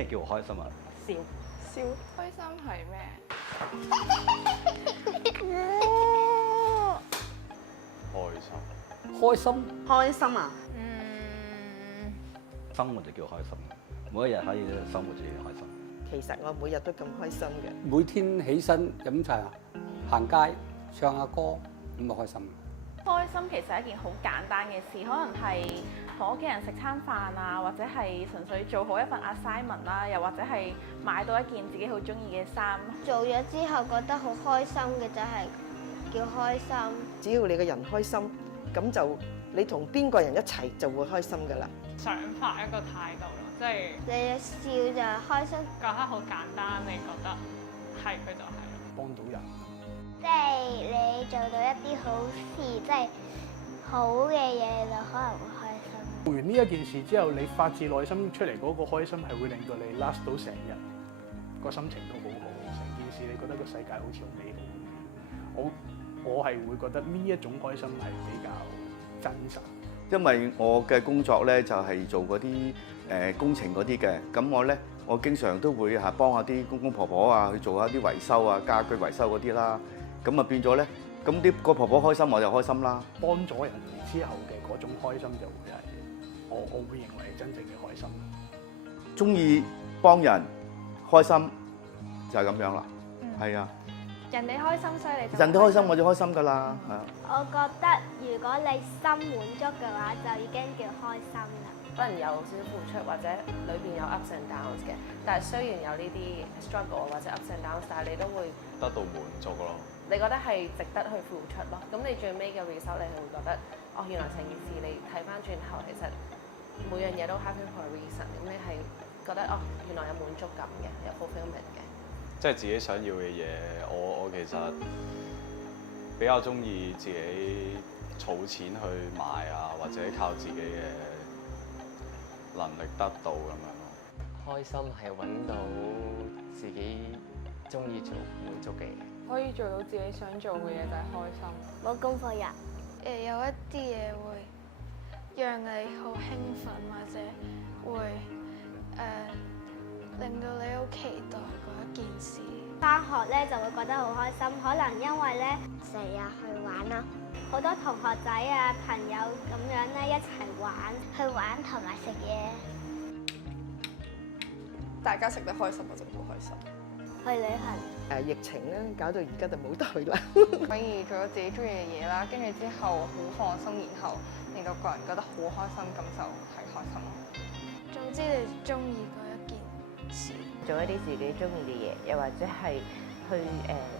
咩叫開心啊？笑。笑開心係咩？開心。開心啊！生活就叫開心，每一日可以生活自己開心。其實我每日都咁開心嘅。每天起身飲茶、行街、唱下歌，咁啊開心。開心其實係一件好簡單嘅事，可能係同屋企人食餐飯啊，或者係純粹做好一份 assignment 啦，又或者係買到一件自己好中意嘅衫。做咗之後覺得好開心嘅就係叫開心。只要你個人開心，咁就你同邊個人一齊就會開心㗎啦。想法一個態度咯，即係你嘅笑就係開心，覺得好簡單，你覺得係佢就係。幫到人。即係你做到一啲好事，即係好嘅嘢就可能會開心。做完呢一件事之後，你發自內心出嚟嗰個開心係會令到你 last 到成日，個心情都好好，成件事你覺得個世界好似好美好。我係會覺得呢一種開心係比較真實。因為我嘅工作咧就係做嗰啲工程嗰啲嘅，咁我經常都會幫下啲公公婆婆啊去做下啲維修啊、家居維修嗰啲啦，咁啊變咗咧，咁啲個婆婆開心我就開心啦。幫咗人哋之後嘅嗰種開心就會係我會認為係真正嘅開心。中意幫人開心就係咁樣啦，係啊。人哋開心，所以你就人哋開心我就開心㗎啦，係啊。我覺得如果你心滿足嘅話，就已經叫開心啦。可能有少少付出，或者裏邊有 ups and downs 嘅，但係雖然有呢啲 struggle 或者 ups and downs，但係你都會得到滿足咯。你覺得係值得去付出咯。咁你最尾嘅 result，你係會覺得哦，原來成件事你睇翻轉頭，其實每樣嘢都 happen for a reason。咁你係覺得哦，原來有滿足感嘅，有 fulfillment 嘅。即係自己想要嘅嘢，我其實比較中意自己儲錢去買啊，或者靠自己嘅能力得到咁樣咯。開心係揾到自己中意做滿足嘅嘢，可以做到自己想做嘅嘢就係開心。冇功課日，有一啲嘢會讓你好興奮，或者會令到你好期待嗰一件事。返學咧就會覺得好開心，可能因為咧成日去玩咯，好多同學仔啊、朋友咁樣咧一齊玩，去玩同埋食嘢。大家食得開心我就好開心。去旅行。疫情咧搞到而家就冇得去啦。可以做咗自己中意嘅嘢啦，跟住之後好放鬆，然後令到個人覺得好開心，咁就係開心咯。總之你中意嗰一件事，做一啲自己中意嘅嘢，又或者係去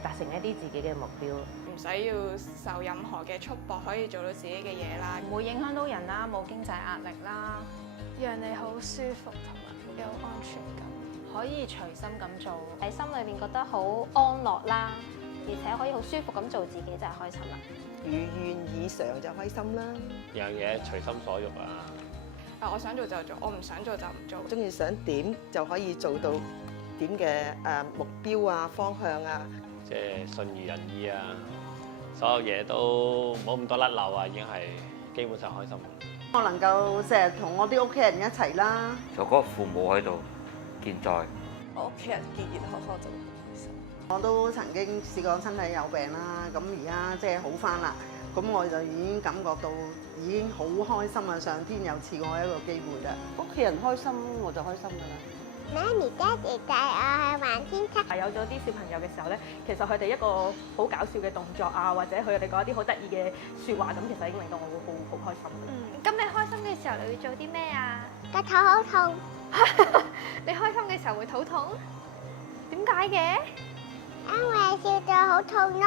達成一啲自己嘅目標。唔使要受任何嘅束縛，可以做到自己嘅嘢啦，唔會影響到人啦，冇經濟壓力啦，讓你好舒服同埋有安全感，可以隨心咁做，喺心裏面覺得好安樂啦，而且可以好舒服咁做自己就係開心啦。如願以償就開心啦。樣嘢隨心所欲啊！我想做就做，我唔想做就唔做。中意想點就可以做到點嘅目標啊、方向啊。即係順如人意啊！所有嘢都唔好咁多甩漏啊，已經係基本上開心。我能夠成日同我啲屋企人一齊啦。如果父母喺度健在，我屋企人健健康康就會開心。我都曾經試過身體有病啦，咁而家即係好返啦，咁我就已經感覺到已經好開心啊！上天又賜我一個機會啦。屋企人開心我就開心㗎啦。媽咪爹哋帶我去玩天梯。有咗啲小朋友嘅時候咧，其實佢哋一個好搞笑嘅動作啊，或者佢哋講一啲好得意嘅説話，咁其實已經令到我會好開心。咁你開心嘅時候，你會做啲咩啊？個肚好痛。你開心嘅時候會肚痛？點解嘅？因為笑到好痛咯。